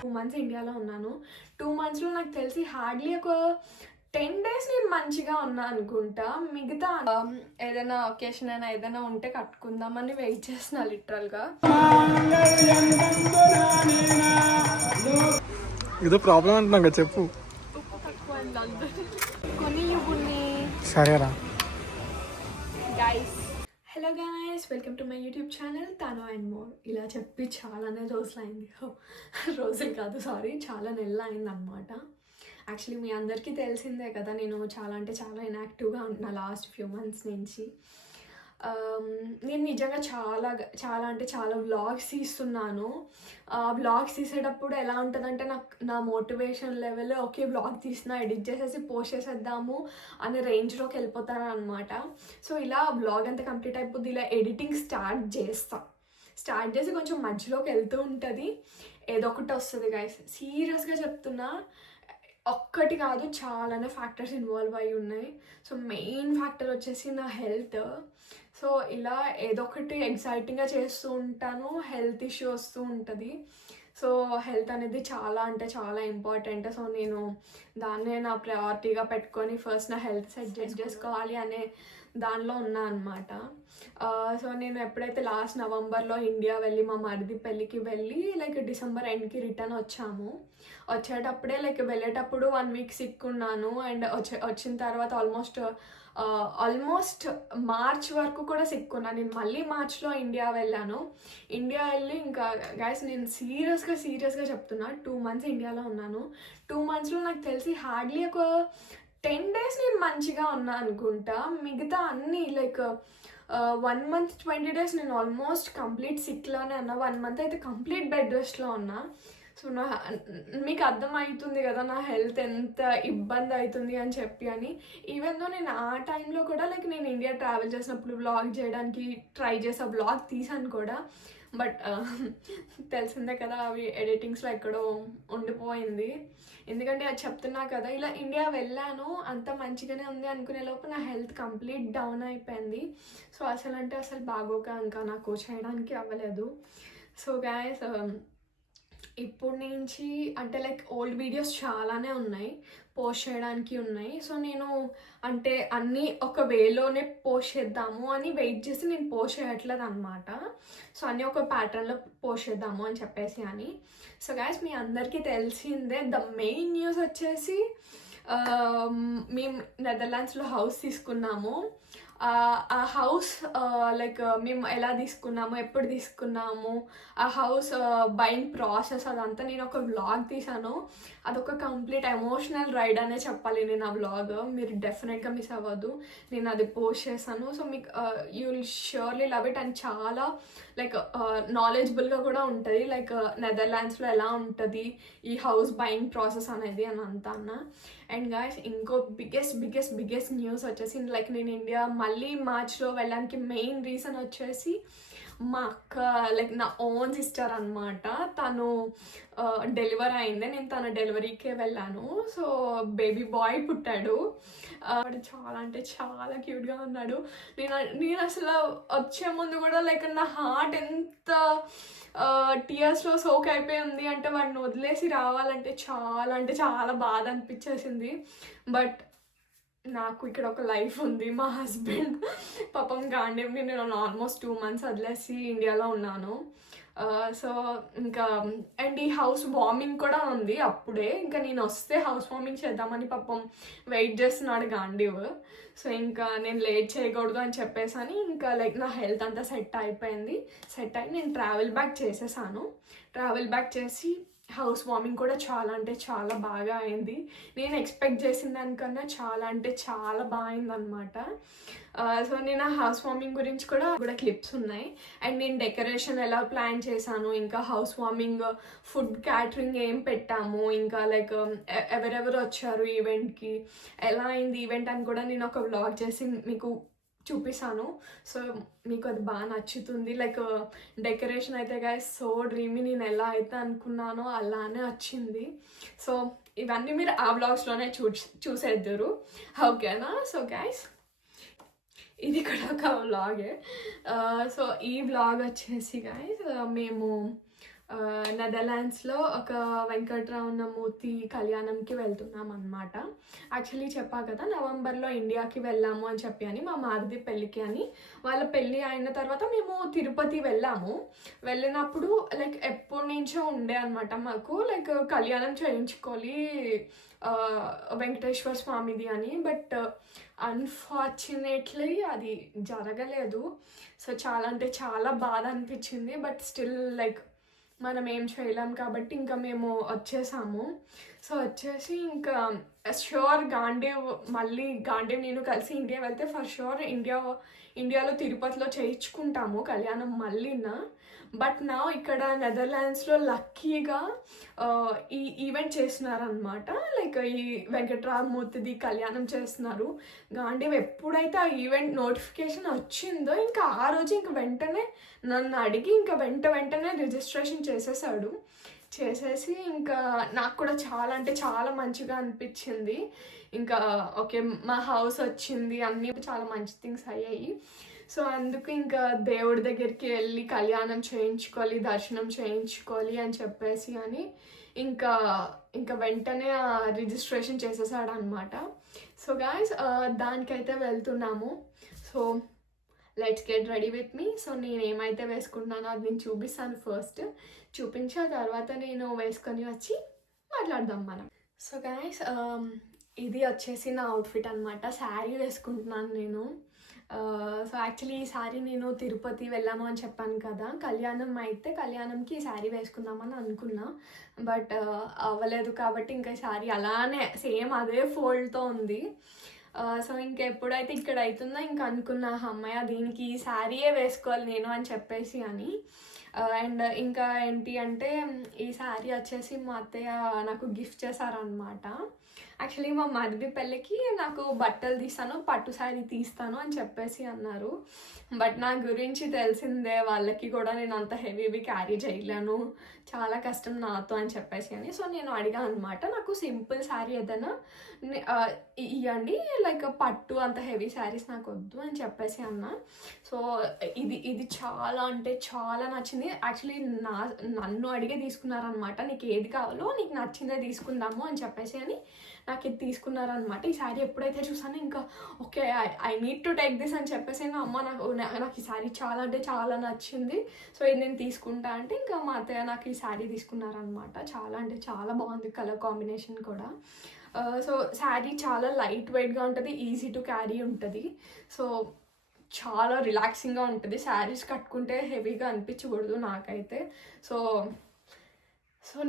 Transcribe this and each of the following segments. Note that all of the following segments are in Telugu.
2 months ఇండియాలో ఉన్నాను. 2 monthsలో నాకు తెలిసి హార్డ్లీ ఒక 10 days నేను మంచిగా ఉన్నా అనుకుంటా. మిగతా ఏదైనా ఒకేషన్ అయినా ఏదైనా ఉంటే కట్టుకుందామని వెయిట్ చేస్తున్నా లిటరల్గా. ఏదో ప్రాబ్లం అంటున్నాం కదా, చెప్పు. ఉప్పు తక్కువ కొని ఇవ్వండి. సరేరా guys, hello guys, welcome to my YouTube channel తను అండ్ మోర్. ఇలా చెప్పి చాలానే రోజులు అయింది. రోజులు కాదు, సారీ, చాలా నెలలు అయింది అనమాట. యాక్చువల్లీ మీ అందరికీ తెలిసిందే కదా, నేను చాలా అంటే చాలా ఇన్యాక్టివ్గా ఉంటున్నా లాస్ట్ ఫ్యూ మంత్స్ నుంచి. నేను నిజంగా చాలా అంటే చాలా వ్లాగ్స్ తీస్తున్నాను. వ్లాగ్స్ తీసేటప్పుడు ఎలా ఉంటుందంటే నా మోటివేషన్ లెవెల్ ఓకే వ్లాగ్ తీసినా ఎడిట్ చేసేసి పోస్ట్ చేసేద్దాము అనే రేంజ్లోకి వెళ్ళిపోతాను అనమాట. సో ఇలా వ్లాగ్ అంతా కంప్లీట్ అయిపోద్ది, ఇలా ఎడిటింగ్ స్టార్ట్ చేసి కొంచెం మధ్యలోకి వెళ్తూ ఉంటుంది, ఏదో ఒకటి వస్తుంది గైస్. సీరియస్గా చెప్తున్నా, ఒక్కటి కాదు చాలానే ఫ్యాక్టర్స్ ఇన్వాల్వ్ అయి ఉన్నాయి. సో మెయిన్ ఫ్యాక్టర్ వచ్చేసి నా హెల్త్. సో ఇలా ఏదో ఒకటి ఎగ్జైటింగ్గా చేస్తూ ఉంటాను, హెల్త్ ఇష్యూ వస్తూ ఉంటుంది. సో హెల్త్ అనేది చాలా అంటే చాలా ఇంపార్టెంట్. సో నేను దాన్నే నా ప్రయారిటీగా పెట్టుకొని ఫస్ట్ నా హెల్త్ సెట్ చేసుకోవాలి అనే దానిలో ఉన్నా అనమాట. సో నేను ఎప్పుడైతే లాస్ట్ నవంబర్లో ఇండియా వెళ్ళి మా మరిది పెళ్ళికి వెళ్ళి డిసెంబర్ ఎండ్కి రిటర్న్ వచ్చేటప్పుడే వెళ్ళేటప్పుడు 1 week సిక్ ఉన్నాను. అండ్ వచ్చిన తర్వాత ఆల్మోస్ట్ మార్చ్ వరకు కూడా సిక్ ఉన్నాను. నేను మళ్ళీ మార్చ్లో ఇండియా వెళ్ళాను. ఇండియా వెళ్ళి ఇంకా గైస్ నేను సీరియస్గా చెప్తున్నా, 2 months ఇండియాలో ఉన్నాను. 2 monthsలో నాకు తెలిసి హార్డ్లీ ఒక 10 days నేను మంచిగా ఉన్నా అనుకుంటా. మిగతా అన్నీ 1 month 20 days నేను ఆల్మోస్ట్ కంప్లీట్ సిక్లోనే ఉన్నా. 1 month అయితే కంప్లీట్ బెడ్ రెస్ట్లో ఉన్నా. సో మీకు అర్థమవుతుంది కదా నా హెల్త్ ఎంత ఇబ్బంది అవుతుంది అని చెప్పి. ఈవెన్ దో నేను ఆ టైంలో కూడా నేను ఇండియా ట్రావెల్ చేసినప్పుడు వ్లాగ్ చేయడానికి ట్రై చేసా, వ్లాగ్ తీసాను కూడా. బట్ తెలిసిందే కదా, అవి ఎడిటింగ్స్లో ఎక్కడో ఉండిపోయింది. ఎందుకంటే అది చెప్తున్నా కదా, ఇలా ఇండియా వెళ్ళాను, అంత మంచిగానే ఉంది అనుకునే లోపు నా హెల్త్ కంప్లీట్ డౌన్ అయిపోయింది. సో అసలు బాగోక ఇంకా నాకు చేయడానికి అవ్వలేదు. సో గైస్, ఇప్పుడు నుంచి అంటే ఓల్డ్ వీడియోస్ చాలానే ఉన్నాయి, పోస్ట్ చేయడానికి ఉన్నాయి. సో నేను అంటే అన్నీ ఒక వేలోనే పోస్ట్ చేద్దాము అని వెయిట్ చేసి నేను పోస్ట్ చేయట్లేదు అనమాట. సో అన్నీ ఒక ప్యాటర్న్లో పోస్ట్ చేద్దాము అని చెప్పేసి. సో గైస్, మీ అందరికీ తెలిసిందే, ద మెయిన్ న్యూస్ వచ్చేసి మేము నెదర్లాండ్స్లో హౌస్ తీసుకున్నాము. ఆ హౌస్ మేము ఎలా తీసుకున్నాము, ఎప్పుడు తీసుకున్నాము, ఆ హౌస్ బయింగ్ ప్రాసెస్ అదంతా నేను ఒక వ్లాగ్ తీసాను. అదొక కంప్లీట్ ఎమోషనల్ రైడ్ అనే చెప్పాలి. నేను ఆ వ్లాగ్ మీరు డెఫినెట్గా మిస్ అవ్వద్దు, నేను అది పోస్ట్ చేశాను. సో మీకు you will surely love it. And చాలా నాలెడ్జబుల్గా కూడా ఉంటుంది, నెదర్లాండ్స్లో ఎలా ఉంటుంది ఈ హౌస్ బయింగ్ ప్రాసెస్ అనేది అని అంతా అన్న. అండ్ గాయ్స్, ఇంకో బిగ్గెస్ట్ న్యూస్ వచ్చేసి నేను ఇండియా మళ్ళీ మార్చ్లో వెళ్ళడానికి మెయిన్ రీజన్ వచ్చేసి మా అక్క నా ఓన్ సిస్టర్ అనమాట. తను డెలివరీ అయింది, నేను తన డెలివరీకే వెళ్ళాను. సో బేబీ బాయ్ పుట్టాడు. వాడు చాలా అంటే చాలా క్యూట్గా ఉన్నాడు. నేను అసలు వచ్చే ముందు కూడా నా హార్ట్ ఎంత టీయర్స్లో సోక్ అయిపోయి ఉంది అంటే వాడిని వదిలేసి రావాలంటే చాలా బాధ అనిపించేసింది. బట్ నాకు ఇక్కడ ఒక లైఫ్ ఉంది. మా హస్బెండ్ పాపం గాంధీ నేను ఆల్మోస్ట్ 2 months వదిలేసి ఇండియాలో ఉన్నాను. సో ఇంకా అండ్ ఈ హౌస్ వార్మింగ్ కూడా ఉంది అప్పుడే. ఇంకా నేను వస్తే హౌస్ వార్మింగ్ చేద్దామని పాపం వెయిట్ చేస్తున్నాడు గాంధీవ్. సో ఇంకా నేను లేట్ చేయకూడదు అని చెప్పేసి ఇంకా నా హెల్త్ అంతా సెట్ అయి నేను ట్రావెల్ బ్యాక్ చేసేసాను. ట్రావెల్ బ్యాక్ చేసి హౌస్ వార్మింగ్ కూడా చాలా అంటే చాలా బాగా అయింది. నేను ఎక్స్పెక్ట్ చేసిన దానికన్నా చాలా అంటే చాలా బాగా అయిందనమాట. సో నేను ఆ హౌస్ వార్మింగ్ గురించి కూడా క్లిప్స్ ఉన్నాయి. అండ్ నేను డెకరేషన్ ఎలా ప్లాన్ చేశాను, ఇంకా హౌస్ వార్మింగ్ ఫుడ్ క్యాటరింగ్ ఏం పెట్టాము, ఇంకా ఎవరెవరు వచ్చారు ఈవెంట్కి, ఎలా అయింది ఈవెంట్ అని కూడా నేను ఒక వ్లాగ్ చేసి మీకు చూపిస్తాను. సో మీకు అది బాగా నచ్చుతుంది. డెకరేషన్ అయితే గైస్ సో డ్రీమీ, నేను ఎలా అయితే అనుకున్నానో అలానే వచ్చింది. సో ఇవన్నీ మీరు ఆ వ్లాగ్స్లోనే చూసేద్దరు, ఓకేనా? సో గైస్, ఇది కూడా ఒక వ్లాగే. సో ఈ వ్లాగ్ వచ్చేసి గైస్ మేము నెదర్లాండ్స్లో ఒక వెంకటరమణ మూర్తి కళ్యాణంకి వెళ్తున్నాం అనమాట. యాక్చువల్లీ చెప్పా కదా నవంబర్లో ఇండియాకి వెళ్ళాము అని చెప్పి అని, మా మారుది పెళ్ళికి అని. వాళ్ళ పెళ్ళి అయిన తర్వాత మేము తిరుపతి వెళ్ళాము. వెళ్ళినప్పుడు లైక్ ఎప్పటి నుంచో ఉండే అనమాట మాకు, లైక్ కళ్యాణం చేయించుకోవాలి వెంకటేశ్వర స్వామిది అని. బట్ అన్ఫార్చునేట్లీ అది జరగలేదు. సో చాలా అంటే చాలా బాధ అనిపించింది. బట్ స్టిల్ లైక్ మనం ఏం చేయలేం కాబట్టి ఇంకా మేము వచ్చేసాము. సో వచ్చేసి ఇంకా ష్యూర్ గాంధీవ్ నేను కలిసి ఇండియా వెళ్తే ఫర్ ష్యూర్ ఇండియాలో తిరుపతిలో చేయించుకుంటాము కళ్యాణం మళ్ళీనా. బట్ నా ఇక్కడ నెదర్లాండ్స్లో లక్కీగా ఈ ఈవెంట్ చేస్తున్నారనమాట. లైక్ ఈ వెంకటరామమూర్తిది కళ్యాణం చేస్తున్నారు. గాంధీవ్ ఎప్పుడైతే ఆ ఈవెంట్ నోటిఫికేషన్ వచ్చిందో ఇంకా ఆ రోజు ఇంక వెంటనే నన్ను అడిగి ఇంకా వెంటనే రిజిస్ట్రేషన్ చేసేసి ఇంకా నాకు కూడా చాలా అంటే చాలా మంచిగా అనిపించింది. ఇంకా ఓకే మా హౌస్ వచ్చింది, అన్నీ చాలా మంచి థింగ్స్ అయ్యాయి. సో అందుకు ఇంకా దేవుడి దగ్గరికి వెళ్ళి కళ్యాణం చేయించుకోవాలి, దర్శనం చేయించుకోవాలి అని చెప్పేసి అని ఇంకా వెంటనే రిజిస్ట్రేషన్ చేసేసాడు అనమాట. సో గాయస్ దానికైతే వెళ్తున్నాము. So let's get ready with me. So నేను ఏమైతే వేసుకుంటున్నానో అది నేను చూపిస్తాను. ఫస్ట్ చూపించిన తర్వాత నేను వేసుకొని వచ్చి మాట్లాడదాం మనం. సో గాయస్ ఇది వచ్చేసి నా అవుట్ఫిట్ అనమాట. శారీ వేసుకుంటున్నాను నేను. సో యాక్చువల్లీ ఈ శారీ నేను తిరుపతి వెళ్ళాము అని చెప్పాను కదా, కళ్యాణంకి ఈ శారీ వేసుకుందామని అనుకున్నా. బట్ అవ్వలేదు కాబట్టి ఇంకా ఈ శారీ అలానే సేమ్ అదే ఫోల్డ్తో ఉంది. సో ఇంకెప్పుడైతే ఇక్కడ అవుతుందో ఇంకా అనుకున్నా అమ్మాయ దీనికి ఈ శారీయే వేసుకోవాలి నేను అని చెప్పేసి అని. అండ్ ఇంకా ఏంటి అంటే ఈ శారీ వచ్చేసి మా అత్తయ్య నాకు గిఫ్ట్ చేశారనమాట. యాక్చువల్లీ మా మరిది పెళ్ళికి నాకు బట్టలు తీస్తాను, పట్టు శారీ తీస్తాను అని చెప్పేసి అన్నారు. బట్ నా గురించి తెలిసిందే వాళ్ళకి కూడా నేను అంత హెవీవి క్యారీ చేయలేను, చాలా కష్టం నాతో అని చెప్పేసి అని. సో నేను అడిగా అనమాట, నాకు సింపుల్ శారీ ఏదైనా ఇవ్వండి, లైక్ పట్టు అంత హెవీ శారీస్ నాకు వద్దు అని చెప్పేసి అన్న. సో ఇది చాలా అంటే చాలా నచ్చింది. యాక్చువల్లీ నన్ను అడిగే తీసుకున్నారనమాట, నీకు ఏది కావాలో నీకు నచ్చిందే తీసుకుందాము అని చెప్పేసి అని నాకు ఇది తీసుకున్నారనమాట. ఈ శారీ ఎప్పుడైతే చూసానో ఇంకా okay I need to take this అని చెప్పేసి అమ్మ నాకు ఈ శారీ చాలా అంటే చాలా నచ్చింది, సో ఇది నేను తీసుకుంటా అంటే ఇంకా మా అత్తయ్య నాకు ఈ శారీ తీసుకున్నారనమాట. చాలా అంటే చాలా బాగుంది, కలర్ కాంబినేషన్ కూడా. సో శారీ చాలా లైట్ వెయిట్గా ఉంటుంది, ఈజీ టు క్యారీ ఉంటుంది. సో చాలా రిలాక్సింగ్గా ఉంటుంది. శారీస్ కట్టుకుంటే హెవీగా అనిపించకూడదు నాకైతే. సో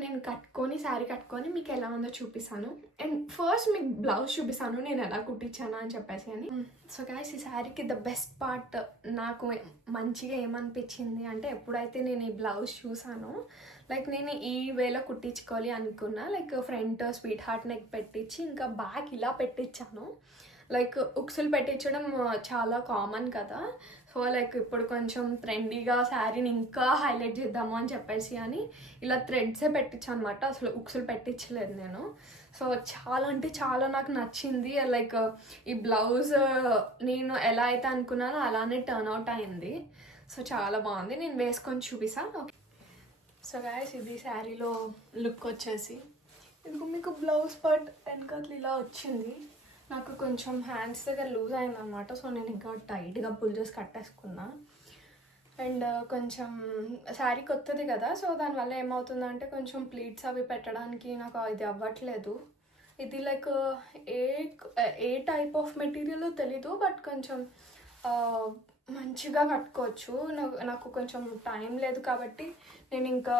నేను శారీ కట్టుకొని మీకు ఎలా ఉందో చూపిస్తాను. అండ్ ఫస్ట్ మీకు బ్లౌజ్ చూపిస్తాను నేను ఎలా కుట్టించాను అని చెప్పేసి అని. సో గైస్ ఈ శారీకి ద బెస్ట్ పార్ట్ నాకు మంచిగా ఏమనిపించింది అంటే, ఎప్పుడైతే నేను ఈ బ్లౌజ్ చూసానో లైక్ నేను ఈ వేలో కుట్టించుకోవాలి అనుకున్నా. Like front sweet heart neck పెట్టించి ఇంకా బ్యాక్ ఇలా పెట్టించాను. లైక్ ఉక్సులు పెట్టించడం చాలా కామన్ కదా. సో లైక్ ఇప్పుడు కొంచెం ట్రెండీగా శారీని ఇంకా హైలైట్ చేద్దాము అని చెప్పేసి అని ఇలా థ్రెడ్సే పెట్టించాను అనమాట, అసలు ఉక్సులు పెట్టించలేదు నేను. సో చాలా అంటే చాలా నాకు నచ్చింది. లైక్ ఈ బ్లౌజ్ నేను ఎలా అయితే అనుకున్నానో అలానే టర్న్ అవుట్ అయింది. సో చాలా బాగుంది, నేను వేసుకొని చూపిస్తా. ఓకే సో గైస్ ఇది శారీలో లుక్ వచ్చేసి ఇది మీకు బ్లౌజ్ పార్ట్ వెనకాల ఇలా వచ్చింది. నాకు కొంచెం హ్యాండ్స్ దగ్గర లూజ్ అయిందనమాట. సో నేను ఇంకా టైట్గా పుల్ చేసి కట్టేసుకున్నా. అండ్ కొంచెం శారీ కొత్తది కదా, సో దానివల్ల ఏమవుతుందంటే కొంచెం ప్లీట్స్ అవి పెట్టడానికి నాకు ఇది అవ్వట్లేదు. ఇది like A type of material తెలీదు, బట్ కొంచెం మంచిగా కట్టుకోవచ్చు. నాకు కొంచెం టైం లేదు కాబట్టి నేను ఇంకా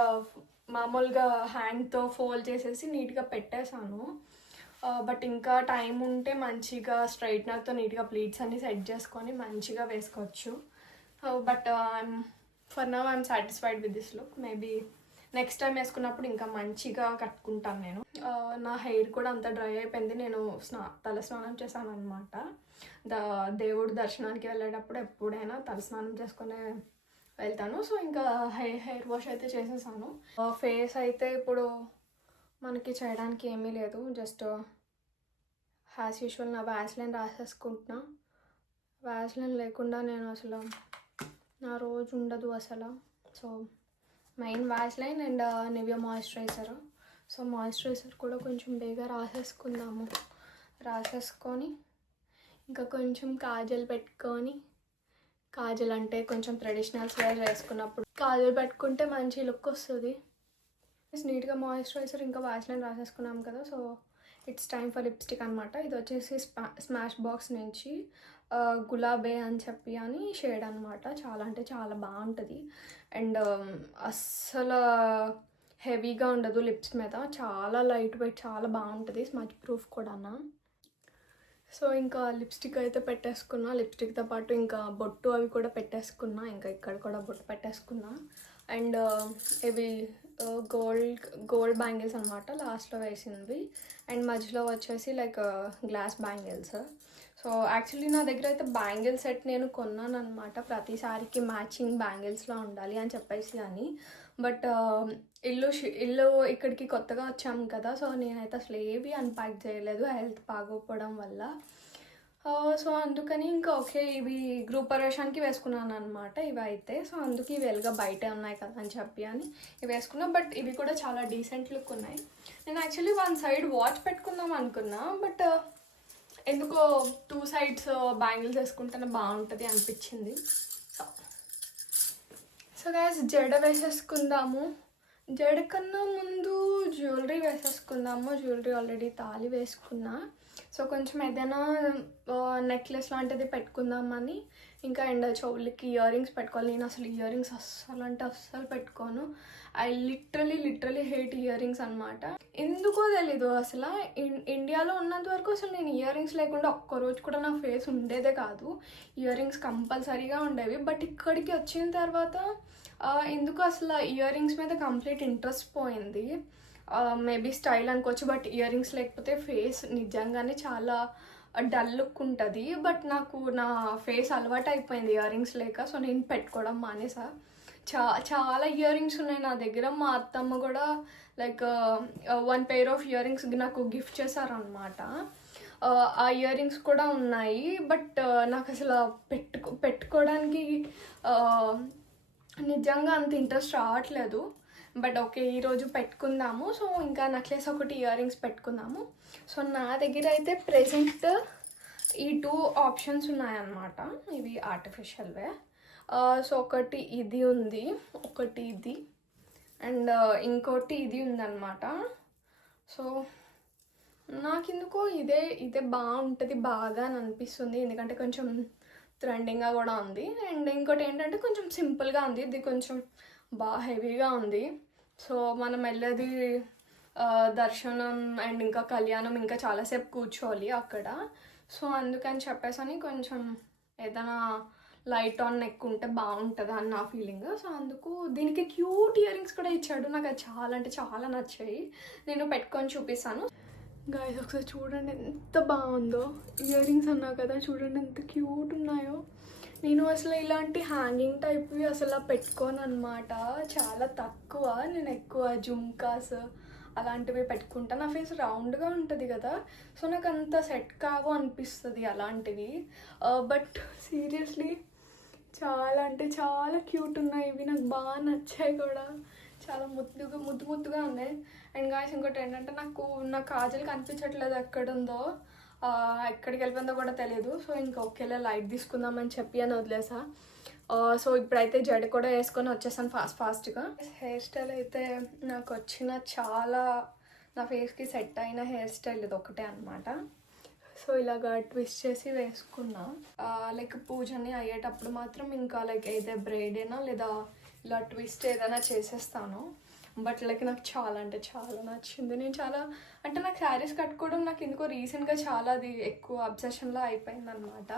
మామూలుగా హ్యాండ్తో ఫోల్డ్ చేసేసి నీట్గా పెట్టేశాను. బట్ ఇంకా టైం ఉంటే మంచిగా స్ట్రైట్నర్తో నీట్గా ప్లీట్స్ అన్ని సెట్ చేసుకొని మంచిగా వేసుకోవచ్చు. But for now I'm satisfied with this look. Maybe next time వేసుకున్నప్పుడు ఇంకా మంచిగా కట్టుకుంటాను నేను. నా హెయిర్ కూడా అంత డ్రై అయిపోయింది, నేను తలస్నానం చేశాను అనమాట. దేవుడి దర్శనానికి వెళ్ళేటప్పుడు ఎప్పుడైనా తలస్నానం చేసుకునే వెళ్తాను. సో ఇంకా హెయిర్ వాష్ అయితే చేసేసాను. ఫేస్ అయితే ఇప్పుడు మనకి చేయడానికి ఏమీ లేదు, జస్ట్ యాజ్ యూజువల్ నా వ్యాస్లైన్ రాసేసుకుంటున్నా. వ్యాస్లైన్ లేకుండా నేను అసలు నా రోజు ఉండదు అసలు. So main Vaseline and Nivea moisturiser. So moisturiser కూడా కొంచెం బేగా రాసేసుకొని ఇంకా కొంచెం కాజల్ పెట్టుకొని, కాజల్ అంటే కొంచెం ట్రెడిషనల్స్ వేర్ వేసుకున్నప్పుడు కాజల్ పెట్టుకుంటే మంచి లుక్ వస్తుంది. నీట్గా మాయిశ్చరైజర్ ఇంకా వాస్లైన్ రాసేసుకున్నాం కదా. So it's time for lipstick అనమాట. ఇది వచ్చేసి స్మాష్ బాక్స్ నుంచి గులాబే అని షేడ్ అనమాట. చాలా అంటే చాలా బాగుంటుంది అండ్ అస్సలు హెవీగా ఉండదు లిప్స్ మీద, చాలా లైట్ వెయిట్, చాలా బాగుంటుంది, స్మచ్ ప్రూఫ్ కూడా. సో ఇంకా లిప్స్టిక్ అయితే పెట్టేసుకున్నా, లిప్స్టిక్తో పాటు ఇంకా బొట్టు అవి కూడా పెట్టేసుకున్నా, ఇంకా ఇక్కడ కూడా బొట్టు పెట్టేసుకున్నా. అండ్ ఇవి గోల్డ్ బ్యాంగిల్స్ అనమాట, లాస్ట్లో వేసినవి. అండ్ మధ్యలో వచ్చేసి like glass bangles. So actually నా దగ్గర అయితే బ్యాంగిల్ సెట్ నేను కొన్నాను అనమాట, ప్రతిసారికి మ్యాచింగ్ బ్యాంగిల్స్లో ఉండాలి అని చెప్పేసి అని. బట్ ఇల్లు ఇక్కడికి కొత్తగా వచ్చాము కదా, సో నేనైతే అసలు ఏవి అన్ప్యాక్ చేయలేదు హెల్త్ బాగోకపోవడం వల్ల. సో అందుకని ఇంకా ఓకే ఇవి గ్రూప్ పరేషాన్కి వేసుకున్నాను అనమాట ఇవి అయితే. సో అందుకే ఇవి వెలుగా బయటే ఉన్నాయి కదా అని చెప్పి అని ఇవి వేసుకున్నా. బట్ ఇవి కూడా చాలా డీసెంట్ లుక్ ఉన్నాయి. నేను యాక్చువల్లీ వన్ సైడ్ వాచ్ పెట్టుకుందాం అనుకున్నా, బట్ ఎందుకో 2 sides బ్యాంగిల్స్ వేసుకుంటేనే బాగుంటుంది అనిపించింది. సో గైస్ జడ వేసేసుకుందాము. జడ కన్నా ముందు జ్యువెలరీ వేసేసుకుందాము. జ్యువెలరీ ఆల్రెడీ తాళి వేసుకున్నా. సో కొంచెం ఏదైనా నెక్లెస్ లాంటిది పెట్టుకుందామని, ఇంకా అండ్ చెవులకి ఇయర్ రింగ్స్ పెట్టుకోవాలి. నేను అసలు ఇయర్ రింగ్స్ అస్సలు పెట్టుకోను. I literally hate ear rings అనమాట. ఎందుకో తెలీదు అసలు. ఇండియాలో ఉన్నంత వరకు అసలు నేను ఇయర్ రింగ్స్ లేకుండా ఒక్కరోజు కూడా నా ఫేస్ ఉండేదే కాదు. ఇయర్ రింగ్స్ కంపల్సరీగా ఉండేవి. బట్ ఇక్కడికి వచ్చిన తర్వాత ఎందుకు అసలు ఇయర్ రింగ్స్ మీద కంప్లీట్ ఇంట్రెస్ట్ పోయింది. మేబీ స్టైల్ అనుకోవచ్చు, బట్ ఇయర్ రింగ్స్ లేకపోతే ఫేస్ నిజంగానే చాలా డల్ లుక్ ఉంటుంది. బట్ నాకు నా ఫేస్ అలవాటు అయిపోయింది ఇయర్ రింగ్స్ లేక. సో నేను పెట్టుకోవడం మానేసా. చాలా ఇయర్ రింగ్స్ ఉన్నాయి నా దగ్గర. మా అత్తమ్మ కూడా like 1 pair of ear rings నాకు గిఫ్ట్ చేశారనమాట. ఆ ఇయర్ రింగ్స్ కూడా ఉన్నాయి. బట్ నాకు అసలు పెట్టుకోవడానికి నిజంగా అంత ఇంట్రెస్ట్ రావట్లేదు. బట్ ఓకే ఈరోజు పెట్టుకుందాము. సో ఇంకా నెక్లెస్ ఒకటి ఇయర్ రింగ్స్ పెట్టుకుందాము. సో నా దగ్గర అయితే ప్రెజెంట్ ఈ 2 ఆప్షన్స్ ఉన్నాయన్నమాట. ఇవి ఆర్టిఫిషియల్వే. సో ఒకటి ఇది ఉంది, ఒకటి ఇది, అండ్ ఇంకోటి ఇది ఉందన్నమాట. సో నాకెందుకో ఇదే బాగుంటుంది బాగా అని అనిపిస్తుంది, ఎందుకంటే కొంచెం ట్రెండింగ్గా కూడా ఉంది. అండ్ ఇంకోటి ఏంటంటే కొంచెం సింపుల్గా ఉంది, ఇది కొంచెం బాగా హెవీగా ఉంది. సో మనం వెళ్ళేది దర్శనం అండ్ ఇంకా కళ్యాణం, ఇంకా చాలాసేపు కూర్చోవాలి అక్కడ. సో అందుకని చెప్పేసి కొంచెం ఏదైనా లైట్ ఆన్ నెక్ ఉంటే బాగుంటుంది అని నా ఫీలింగ్. సో అందుకు దీనికి క్యూట్ ఇయర్ రింగ్స్ కూడా ఇచ్చాడు. నాకు అది చాలా అంటే చాలా నచ్చాయి. నేను పెట్టుకొని చూపిస్తాను. గాయస్ ఒకసారి చూడండి ఎంత బాగుందో. ఇయర్ రింగ్స్ అన్నా కదా, చూడండి ఎంత క్యూట్ ఉన్నాయో. నేను అసలు ఇలాంటి హ్యాంగింగ్ టైప్వి అసలు పెట్టుకోను అనమాట, చాలా తక్కువ. నేను ఎక్కువ జుమ్కాస్ అలాంటివి పెట్టుకుంటా. నా ఫేస్ రౌండ్గా ఉంటుంది కదా, సో నాకు అంత సెట్ కావు అనిపిస్తుంది అలాంటివి. బట్ సీరియస్లీ చాలా అంటే చాలా క్యూట్ ఉన్నాయి ఇవి. నాకు బాగా నచ్చాయి కూడా, చాలా ముద్దుగా ఉన్నాయి. అండ్ గాయస్ ఇంకోటి ఏంటంటే నా కాజల్ కనిపించట్లేదు ఎక్కడుందో, ఎక్కడికి వెళ్ళిపోయిందో కూడా తెలియదు. సో ఇంకా ఒకేలా లైట్ తీసుకుందామని చెప్పి అని వదిలేసా. సో ఇప్పుడైతే జడ కూడా వేసుకొని వచ్చేసాను ఫాస్ట్గా. హెయిర్ స్టైల్ అయితే నాకు వచ్చిన చాలా నా ఫేస్కి సెట్ అయిన హెయిర్ స్టైల్ ఇది ఒకటే అనమాట. సో ఇలాగా ట్విస్ట్ చేసి వేసుకున్నా. లైక్ పూజని అయ్యేటప్పుడు మాత్రం ఇంకా లైక్ ఏదో బ్రైడ్ అయినా లేదా ఇలా ట్విస్ట్ ఏదైనా చేసేస్తాను. బట్ లైక్ నాకు చాలా అంటే చాలా నచ్చింది. నేను చాలా అంటే నాకు శారీస్ కట్టుకోవడం నాకు ఎందుకో రీసెంట్గా చాలా అది ఎక్కువ అబ్సెషన్లా అయిపోయింది అనమాట.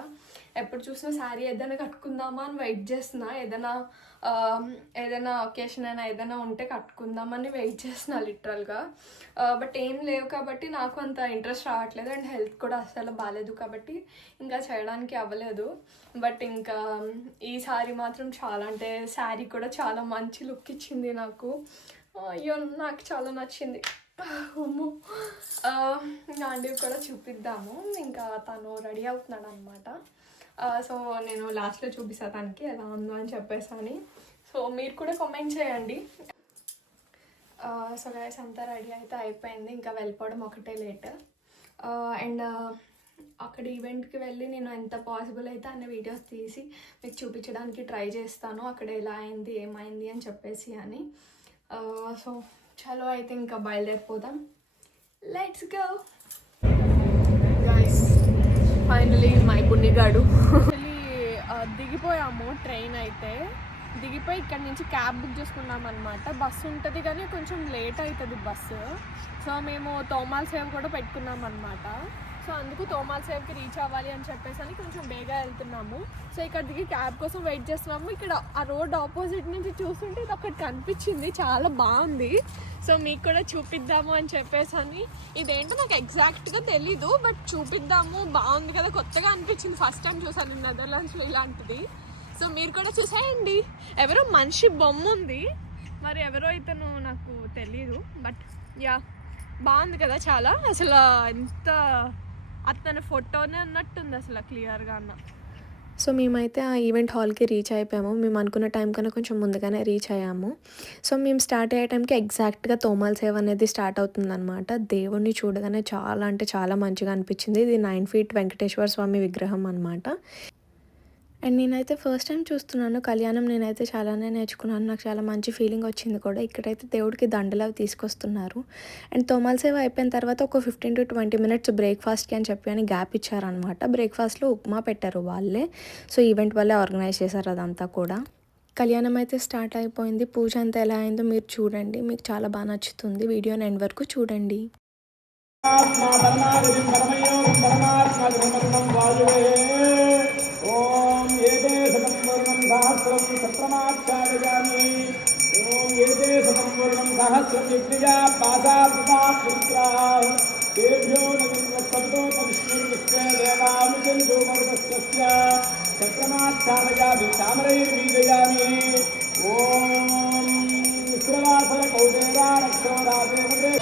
ఎప్పుడు చూసినా శారీ ఏదైనా కట్టుకుందామా అని వెయిట్ చేస్తున్నా, ఏదైనా ఒకేషన్ అయినా ఏదైనా ఉంటే కట్టుకుందామని వెయిట్ చేస్తున్నా లిటరల్గా. బట్ ఏం లేవు కాబట్టి నాకు అంత ఇంట్రెస్ట్ రావట్లేదు. అండ్ హెల్త్ కూడా అస్సలు బాగాలేదు కాబట్టి ఇంకా చేయడానికి అవ్వలేదు. బట్ ఇంకా ఈ శారీ మాత్రం చాలా అంటే శారీ కూడా చాలా మంచి లుక్ ఇచ్చింది నాకు. అయ్యో నాకు చాలా నచ్చింది. గాంధీవి కూడా చూపిద్దాము. ఇంకా తను రెడీ అవుతున్నాడు అనమాట. సో నేను లాస్ట్లో చూపిస్తా తనకి ఎలా ఉందో అని చెప్పేసి అని. సో సో మీరు కూడా కామెంట్ చేయండి. సో గైస్ అంతా రెడీ అయితే అయిపోయింది, ఇంకా వెళ్ళిపోవడం ఒకటే లేట్. అండ్ అక్కడ ఈవెంట్కి వెళ్ళి నేను ఎంత పాసిబుల్ అయితే అన్ని వీడియోస్ తీసి మీకు చూపించడానికి ట్రై చేస్తాను, అక్కడ ఎలా అయింది ఏమైంది అని చెప్పేసి అని. సో చలో అయితే ఇంకా బయలుదేరిపోదాం. Let's go guys. Finally my పుణ్యగాడు దిగిపోయాము. ట్రైన్ అయితే దిగిపోయి ఇక్కడ నుంచి క్యాబ్ బుక్ చేసుకున్నాం అనమాట. బస్సు ఉంటుంది కానీ కొంచెం లేట్ అవుతుంది బస్సు. సో మేము తోమాల్ సేవ్ కూడా పెట్టుకున్నాం అనమాట. సో అందుకు తోమాల్ సేవ్కి రీచ్ అవ్వాలి అని చెప్పేసి అని కొంచెం బేగా వెళ్తున్నాము. సో ఇక్కడ దిగి క్యాబ్ కోసం వెయిట్ చేస్తున్నాము. ఇక్కడ ఆ రోడ్ ఆపోజిట్ నుంచి చూస్తుంటే ఇది ఒకటి కనిపించింది, చాలా బాగుంది. సో మీకు కూడా చూపిద్దాము అని చెప్పేసి అని. ఇదేంటో నాకు ఎగ్జాక్ట్గా తెలీదు, బట్ చూపిద్దాము, బాగుంది కదా, కొత్తగా అనిపించింది. ఫస్ట్ టైం చూసాను నెదర్లాండ్స్లో ఇలాంటిది. సో మీరు కూడా చూసేయండి. ఎవరో మనిషి బొమ్మ ఉంది, మరి ఎవరో ఇతను నాకు తెలీదు, బట్ యా బాగుంది కదా చాలా. అసలు ఎంత అతని ఫోటోనే అన్నట్టుంది అసలు క్లియర్గా అన్న. సో మేమైతే ఆ ఈవెంట్ హాల్కి రీచ్ అయిపోయాము. మేము అనుకున్న టైం కన్నా కొంచెం ముందుగానే రీచ్ అయ్యాము. సో మేము స్టార్ట్ అయ్యే టైంకి ఎగ్జాక్ట్గా తోమాల్ సేవ్ అనేది స్టార్ట్ అవుతుందన్నమాట. దేవుణ్ణి చూడగానే చాలా అంటే చాలా మంచిగా అనిపించింది. ఇది 9 feet వెంకటేశ్వర స్వామి విగ్రహం అనమాట. అండ్ నేనైతే ఫస్ట్ టైం చూస్తున్నాను కళ్యాణం. నేనైతే చాలానే నేర్చుకున్నాను, నాకు చాలా మంచి ఫీలింగ్ వచ్చింది కూడా. ఇక్కడైతే దేవుడికి దండలు అవి తీసుకొస్తున్నారు. అండ్ తోమాల్ సేవ అయిపోయిన తర్వాత ఒక 15 to 20 minutes బ్రేక్ఫాస్ట్కి అని చెప్పి అని గ్యాప్ ఇచ్చారనమాట. బ్రేక్ఫాస్ట్లో ఉప్మా పెట్టారు వాళ్ళే. సో ఈవెంట్ వాళ్ళే ఆర్గనైజ్ చేశారు అదంతా కూడా. కళ్యాణం అయితే స్టార్ట్ అయిపోయింది. పూజ అంతా ఎలా అయిందో మీరు చూడండి, మీకు చాలా బాగా నచ్చుతుంది. వీడియోని ఎండ్ వరకు చూడండి. ఓం ఏతే సతంవర్ణం సహస్రం సత్రమాక్షాదయామి. ఓం ఏతే సతంవర్ణం సహస్రం యజ్ఞయా పాసాపుత్రా తేభ్యో నవిన్వత్సంతో తవిష్ణుర్విశ్వే దేవానుజంతో మరుదస్య సత్రమాక్షాదయామి తామరైర్బీజయామి. ఓం విశ్రవాసల కౌదేవా రక్షోరాదేవతే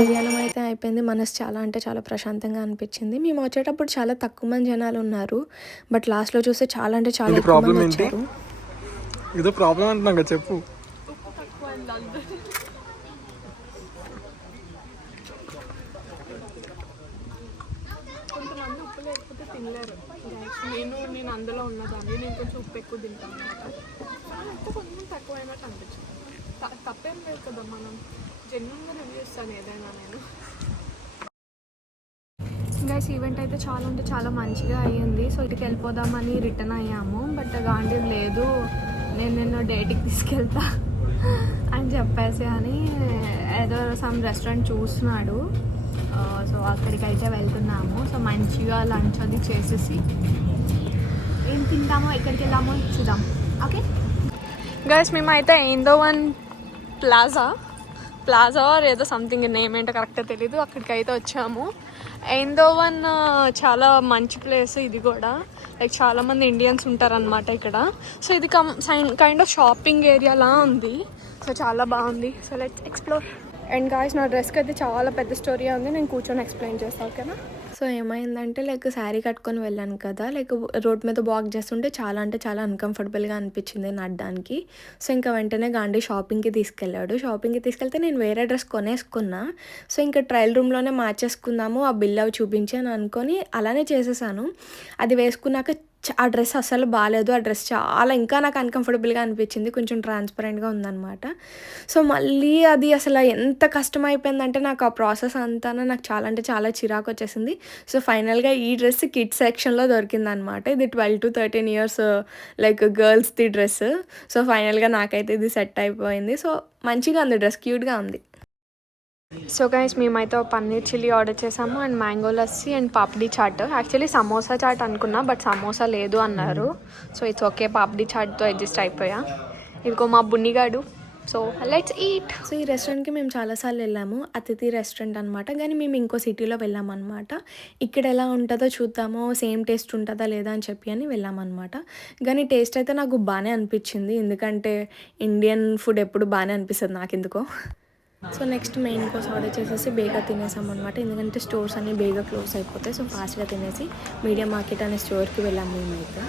కళ్యాణం అయితే అయిపోయింది. మనసు చాలా అంటే చాలా ప్రశాంతంగా అనిపించింది. మేము వచ్చేటప్పుడు చాలా తక్కువ మంది జనాలు ఉన్నారు, బట్ లాస్ట్లో చూస్తే చాలా అంటే చాలా ఎక్కువ మంది వచ్చారు. ఏదో ప్రాబ్లం అంటున్నాక చెప్పు. కొంతమంది ఉప్పు లేకపోతే తినలేరు. నేను అందులో ఉన్నదాన్ని, నేను కొంచెం ఉప్పు ఎక్కువ తింటాను అనమాట. కొంచెం తక్కువైనట్టు అనిపించింది. తప్పేం లేదు కదా, మనం జెన్యున్గా రివ్యూ ఇస్తాను ఏదైనా నేను. గైస్ ఈవెంట్ అయితే చాలా అంటే చాలా మంచిగా అయ్యింది. సో ఇటుకి వెళ్ళిపోదామని రిటర్న్ అయ్యాము, బట్ గాంధీ లేదు, నేను నిన్ను డేట్కి తీసుకెళ్తా అని చెప్పేసి అని ఏదో సమ్ రెస్టారెంట్ చూస్తున్నాడు. సో అక్కడికి అయితే వెళ్తున్నాము. సో మంచిగా లంచ్ అది చేసేసి ఏం తింటామో ఎక్కడికి వెళ్ళామో చూద్దాం. ఓకే గైస్ మేమైతే ఏందోవన్ ప్లాజా ఏదో సంథింగ్ నేమ్ ఏంటో కరెక్ట్గా తెలీదు, అక్కడికి అయితే వచ్చాము. ఏందోవన్ చాలా మంచి ప్లేస్ ఇది కూడా. లైక్ చాలామంది ఇండియన్స్ ఉంటారనమాట ఇక్కడ. సో ఇది కైండ్ ఆఫ్ షాపింగ్ ఏరియాలా ఉంది. సో చాలా బాగుంది. So let's explore. And guys నా డ్రెస్కి అయితే చాలా పెద్ద స్టోరీ ఉంది, నేను కూర్చొని ఎక్స్ప్లెయిన్ చేస్తాను, ఓకేనా? సో ఏమైందంటే లైక్ శారీ కట్టుకొని వెళ్ళాను కదా, లైక్ రోడ్ మీద వాక్ చేస్తుంటే చాలా అన్కంఫర్టబుల్గా అనిపించింది నడడానికి. సో ఇంకా వెంటనే గాంధీ షాపింగ్కి తీసుకెళ్ళాడు. షాపింగ్కి తీసుకెళ్తే నేను వేరే డ్రెస్ కొనేసుకున్నా. సో ఇంకా ట్రయల్ రూమ్లోనే మార్చేసుకుందాము, ఆ బిల్ అవి చూపించి అని అనుకొని అలానే చేసేసాను. అది వేసుకున్నాక ఆ డ్రెస్ అస్సలు బాగాలేదు. ఆ డ్రెస్ చాలా ఇంకా నాకు అన్కంఫర్టబుల్గా అనిపించింది, కొంచెం ట్రాన్స్పరెంట్గా ఉందన్నమాట. సో మళ్ళీ అది అసలు ఎంత కష్టం అయిపోయిందంటే నాకు ఆ ప్రాసెస్ అంతా నాకు చాలా అంటే చాలా చిరాకు వచ్చేసింది. సో ఫైనల్గా ఈ డ్రెస్ కిడ్స్ సెక్షన్లో దొరికిందనమాట. ఇది 12 to 13 years లైక్ గర్ల్స్ది డ్రెస్. సో ఫైనల్గా నాకైతే ఇది సెట్ అయిపోయింది. సో మంచిగా ఉంది డ్రెస్, క్యూట్గా ఉంది. సో గైస్ మేమైతే పన్నీర్ చిల్లీ ఆర్డర్ చేసాము and mango lassi and papdi chaat. Actually samosa chaat అనుకున్నా, బట్ సమోసా లేదు అన్నారు. సో ఇట్స్ ఓకే, పాప్డీ చాట్తో అడ్జస్ట్ అయిపోయా. ఇదిగో మా బున్నిగాడు. So let's eat. సో ఈ రెస్టారెంట్కి మేము చాలాసార్లు వెళ్ళాము, అతిథి రెస్టారెంట్ అనమాట. కానీ మేము ఇంకో సిటీలో వెళ్ళామన్నమాట. ఇక్కడ ఎలా ఉంటుందో చూద్దాము, సేమ్ టేస్ట్ ఉంటుందా లేదా అని చెప్పి అని వెళ్ళామన్నమాట. కానీ టేస్ట్ అయితే నాకు బాగానే అనిపించింది, ఎందుకంటే ఇండియన్ ఫుడ్ ఎప్పుడు బాగానే అనిపిస్తుంది నాకు ఎందుకో. So next main course order చేసేసి బేగా తినేసాం అనమాట, ఎందుకంటే స్టోర్స్ అన్నీ బేగా క్లోజ్ అయిపోతాయి. సో ఫాస్ట్గా తినేసి మీడియా మార్కెట్ అనే స్టోర్కి వెళ్ళాము మేమైతే.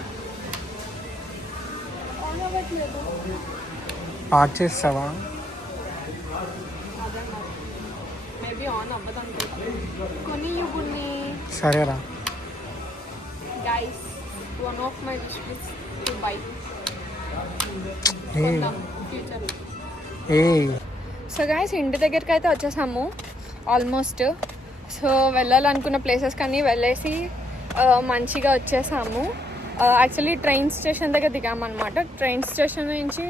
ఆన్ చేస్తావా? మేబీ ఆన్ అవ్వదు అనుకుంటున్నాను. కొన్ని సరేరా guys, one of my wish is to buy future. So guys ఇంటి దగ్గరికి అయితే వచ్చేసాము ఆల్మోస్ట్. సో వెళ్ళాలనుకున్న ప్లేసెస్ కానీ వెళ్ళేసి మంచిగా వచ్చేసాము. యాక్చువల్లీ ట్రైన్ స్టేషన్ దగ్గర దిగామన్నమాట. ట్రైన్ స్టేషన్ నుంచి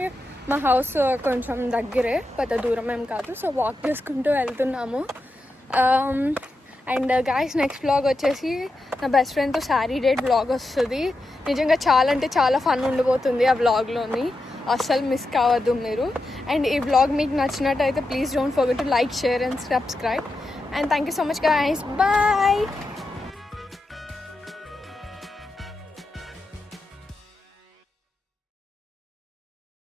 మా హౌస్ కొంచెం దగ్గరే, పెద్ద దూరం ఏం కాదు. సో వాక్ చేసుకుంటూ వెళ్తున్నాము. అండ్ గాయస్ నెక్స్ట్ వ్లాగ్ వచ్చేసి నా బెస్ట్ ఫ్రెండ్తో శారీ డేట్ వ్లాగ్ వస్తుంది. నిజంగా చాలా అంటే చాలా ఫన్ ఉండిపోతుంది ఆ వ్లాగ్లోని, అస్సలు మిస్ కావద్దు మీరు. అండ్ ఈ వ్లాగ్ మీకు నచ్చినట్టయితే please don't forget to like, share and subscribe. And thank you so much guys, bye.